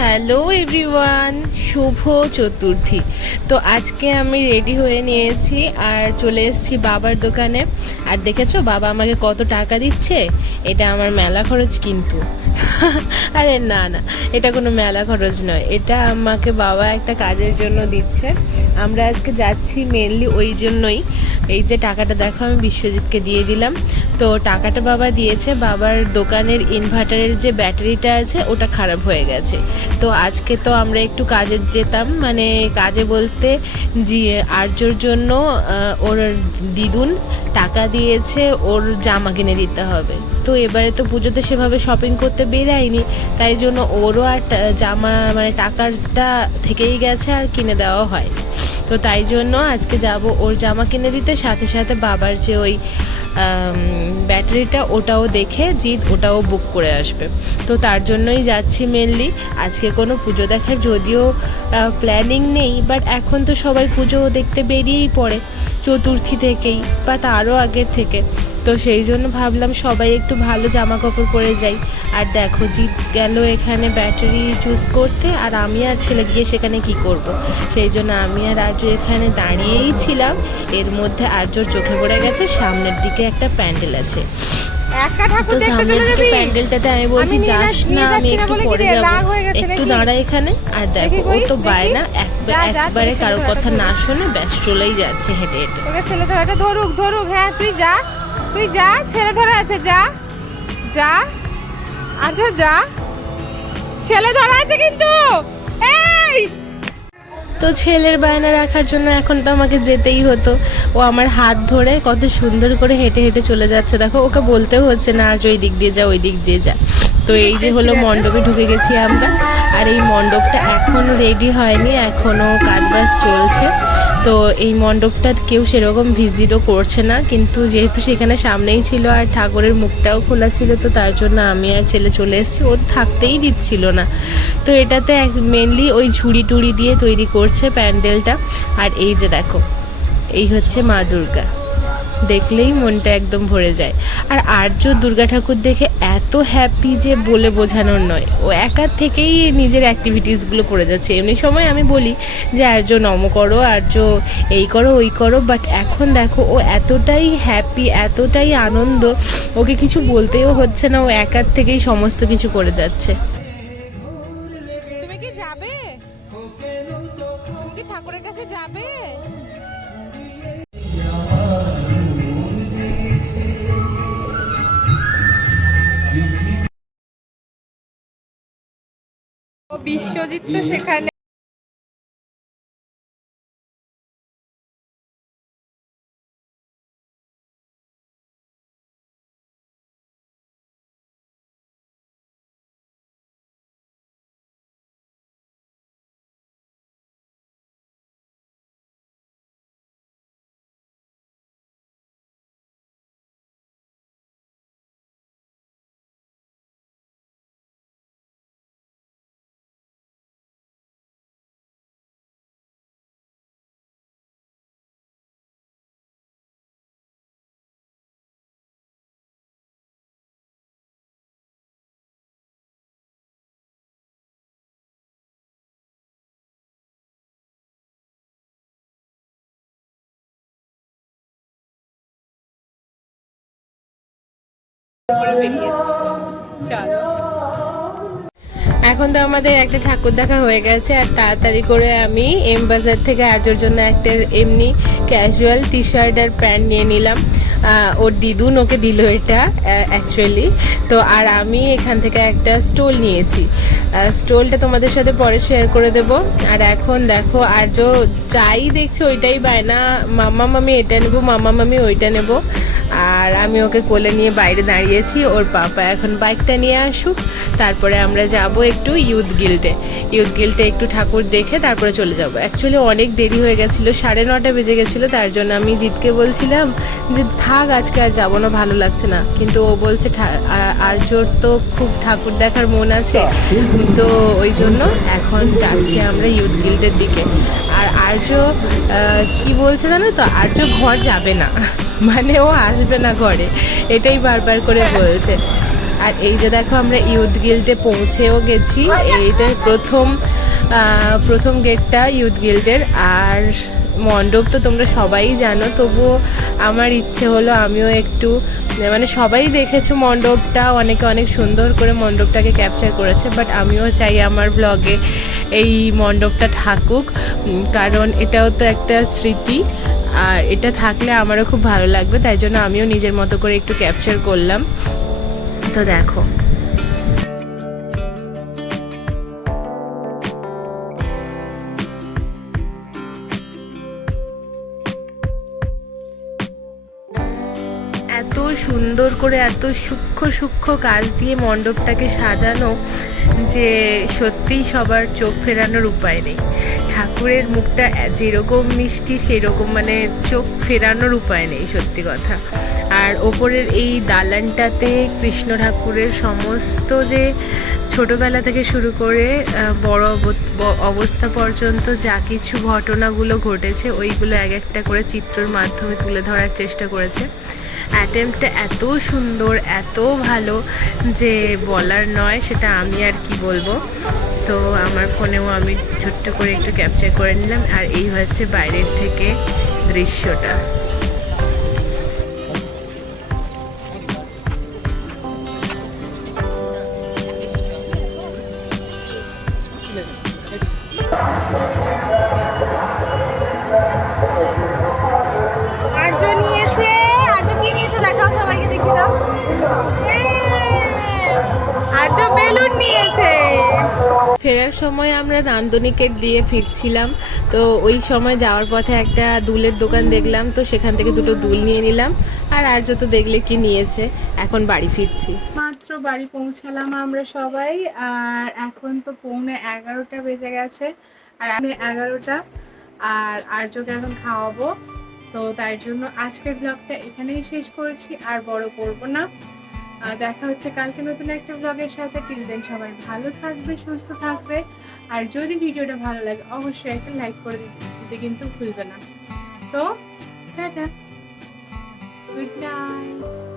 Hello everyone, শুভ চতুর্থী। তো আজকে আমি রেডি হয়ে নিয়েছি আর চলে এসেছি বাবার দোকানে। আর দেখেছো বাবা আমাকে কত টাকা দিচ্ছে? এটা আমার মেলা খরচ কিন্তু। আরে না না, এটা কোনো মেলা খরচ নয়, এটা আমাকে বাবা একটা কাজের জন্য দিচ্ছে। আমরা আজকে যাচ্ছি মেনলি ওই জন্যই। এই যে টাকাটা দেখো আমি বিশ্বজিৎকে দিয়ে দিলাম। তো টাকাটা বাবা দিয়েছে, বাবার দোকানের ইনভার্টারের যে ব্যাটারিটা আছে ওটা খারাপ হয়ে গেছে। তো আজকে তো আমরা একটু কাজে যেতাম, মানে কাজে বলতে যে আর্যর জন্য ওর দিদুন টাকা দিয়েছে, ওর জামা কিনে দিতে হবে। তো এবারে তো পুজোতে সেভাবে শপিং করতে বেরায়নি, তাই জন্য ওরও আর জামা মানে টাকাটা থেকেই গেছে আর কিনে দেওয়া হয়নি। তো তাই জন্য আজকে যাব ওর জামা কিনে দিতে, সাথে সাথে বাবার যে ওই ব্যাটারিটা ওটাও দেখে জিৎ ওটাও বুক করে আসবে। তো তার জন্যই যাচ্ছি মেনলি। আজকে কোনো পুজো দেখার যদিও প্ল্যানিং নেই, বাট এখন তো সবাই পুজো দেখতে বেরিয়েই পড়ে চতুর্থী থেকেই বা তারও আগের থেকে। তো সেই জন্য ভাবলাম সবাই একটু ভালো জামা কাপড় পরে যাই। আর দেখো জিৎ গেল এখানে ব্যাটারি চুজ করতে, আর আমি আর ছেলে গিয়ে সেখানে কি করব। সেই জন্য আমি আর আর্য এখানে দাঁড়িয়েই ছিলাম। এর মধ্যে আর্যর চোখে পড়ে গেছে সামনের দিকে একটা প্যান্ডেল আছে। তো সামনের দিকে প্যান্ডেলটাতে আমি বলছি যাস না, আমি একটু পরে যাবো, একটু দাঁড়া এখানে। আর দেখো ও তো বায়না একবারে কারোর কথা না শুনে ব্যাস চলেই যাচ্ছে হেঁটে হেঁটে। ছেলে ধরাটা ধরুক ধরুক, হ্যাঁ তুই যা ছেলে ধরা আছে, যা যা আচ্ছা যা, ছেলে ধরা আছে কিন্তু। এই তো ছেলের বায়না রাখার জন্য এখন তো আমাকে যেতেই হতো। ও আমার হাত ধরে কত সুন্দর করে হেঁটে হেঁটে চলে যাচ্ছে, দেখো ওকে বলতেও হচ্ছে না আজ ওই দিক দিয়ে যা ওই দিক দিয়ে যা। তো এই যে হলো মণ্ডপে ঢুকে গেছি আমরা। আর এই মণ্ডপটা এখনও রেডি হয়নি, এখনও কাজবাজ চলছে। তো এই মণ্ডপটা কেউ সেরকম ভিজিটও করছে না, কিন্তু যেহেতু সেখানে সামনেই ছিল আর ঠাকুরের মুখটাও খোলা ছিল, তো তার জন্য আমি আর ছেলে চলে এসেছি। ও তো থাকতেই দিচ্ছিল না। তো এটাতে মেনলি ওই ঝুড়ি টুড়ি দিয়ে তৈরি করছে প্যান্ডেলটা। আর এই যে দেখো, এই হচ্ছে মা দুর্গা, দেখলেই মনটা একদম ভরে যায়। আর আর্য দুর্গা ঠাকুর দেখে এত হ্যাপি যে বলে বোঝানোর নয়। ও একার থেকেই নিজের অ্যাক্টিভিটিসগুলো করে যাচ্ছে। এমনি সময় আমি বলি যে আর্য নম করো, আর্য এই করো ওই করো, বাট এখন দেখো ও এতটাই হ্যাপি, এতটাই আনন্দ, ওকে কিছু বলতেও হচ্ছে না, ও একার থেকেই সমস্ত কিছু করে যাচ্ছে। তুমি কি যাবে? তুমি কি ঠাকুরের কাছে যাবে? বিশ্বজিৎ তো সেখানে বেরিয়েছি। চলো, এখন তো আমাদের একটা ঠাকুর দেখা হয়ে গেছে, আর তাড়াতাড়ি করে আমি এম বাজার থেকে আর্যর জন্য একটা এমনি ক্যাজুয়াল টি শার্ট আর প্যান্ট নিয়ে নিলাম। ওর দিদুন ওকে দিল এটা অ্যাকচুয়ালি। তো আর আমি এখান থেকে একটা স্টোল নিয়েছি, স্টোলটা তোমাদের সাথে পরে শেয়ার করে দেব। আর এখন দেখো আর্য যাই দেখছে ওইটাই বায়না, মাম্মা মামি এটা নেবো, মাম্মা মামি ওইটা নেবো। আর আমি ওকে কোলে নিয়ে বাইরে দাঁড়িয়েছি, ওর পাপা এখন বাইকটা নিয়ে আসুক, তারপরে আমরা যাব একটু ইউথ গিল্ডে একটু ঠাকুর দেখে তারপরে চলে যাব। অ্যাকচুয়ালি অনেক দেরি হয়ে গেছিলো, 9:30 বেজে গেছিলো, তার জন্য আমি জিৎকে বলছিলাম যে থাক আজকে আর যাবো না, ভালো লাগছে না। কিন্তু ও বলছে আর্যর তো খুব ঠাকুর দেখার মন আছে, তো ওই জন্য এখন যাচ্ছি আমরা ইউথ গিল্ডের দিকে। আর আর্য কি বলছে জানো তো, আর্য ঘর যাবে না, মানে ও আসবে না ঘরে, এটাই বারবার করে বলছে। আর এই যে দেখো আমরা ইউথ গিল্ডে পৌঁছেও গেছি। এইটা প্রথম গেটটা ইউথ গিল্ডের। আর মণ্ডপ তো তোমরা সবাই জানো, তবুও আমার ইচ্ছে হলো আমিও একটু, মানে সবাই দেখেছো মণ্ডপটা, অনেকে অনেক সুন্দর করে মণ্ডপটাকে ক্যাপচার করেছে, বাট আমিও চাই আমার ব্লগে এই মণ্ডপটা থাকুক, কারণ এটাও তো একটা স্মৃতি। আর এটা থাকলে আমারও খুব ভালো লাগবে, তাই জন্য আমিও নিজের মতো করে একটু ক্যাপচার করলাম। তো দেখো এত সুন্দর করে এত সূক্ষ্ম সূক্ষ্ম কাজ দিয়ে মণ্ডপটাকে সাজানো যে সত্যিই সবার চোখ ফেরানোর উপায় নেই। ঠাকুরের মুখটা যেরকম মিষ্টি সেরকম, মানে চোখ ফেরানোর উপায় নেই সত্যি কথা। আর ওপরের এই দালানটাতে কৃষ্ণ ঠাকুরের সমস্ত যে ছোটোবেলা থেকে শুরু করে বড় অবস্থা পর্যন্ত যা কিছু ঘটনাগুলো ঘটেছে ওইগুলো এক একটা করে চিত্রের মাধ্যমে তুলে ধরার চেষ্টা করেছে। অ্যাটেম্পটা এত সুন্দর, এত ভালো যে বলার নয়, সেটা আমি আর কি বলবো। তো আমার ফোনেও আমি ছোট্ট করে একটু ক্যাপচার করে নিলাম। আর এই হচ্ছে বাইরের থেকে দৃশ্যটা। আর্য নিয়েছে, আর্য কি নিয়েছে দেখাও, সবাইকে দেখিয়ে দাও। আর্য বেলুন নিয়েছে। ফেরার সময় আমরা নান্দনিকের দিয়ে ফিরছিলাম, তো ওই সময় যাওয়ার পথে একটা দুলের দোকান দেখলাম, তো সেখান থেকে দুটো দুল নিয়ে নিলাম। আর আর্য তো দেখলে কি নিয়েছে। এখন বাড়ি ফিরছি। মাত্র বাড়ি পৌঁছালাম আমরা সবাই, আর এখন তো 11:15 বেজে গেছে, আর আমি 11টা, আর আর্যকে এখন খাওয়াবো। তো তাই জন্য আজকের ব্লগটা এখানেই শেষ করছি, আর বড় করব না। দেখা হচ্ছে কালকে নতুন একটা ব্লগের সাথে। টিল দেন সবাই ভালো থাকবে, সুস্থ থাকবে। আর যদি ভিডিওটা ভালো লাগে অবশ্যই একটা লাইক করে দিতে কিন্তু ভুলবে না। তো টাটা, গুড নাইট।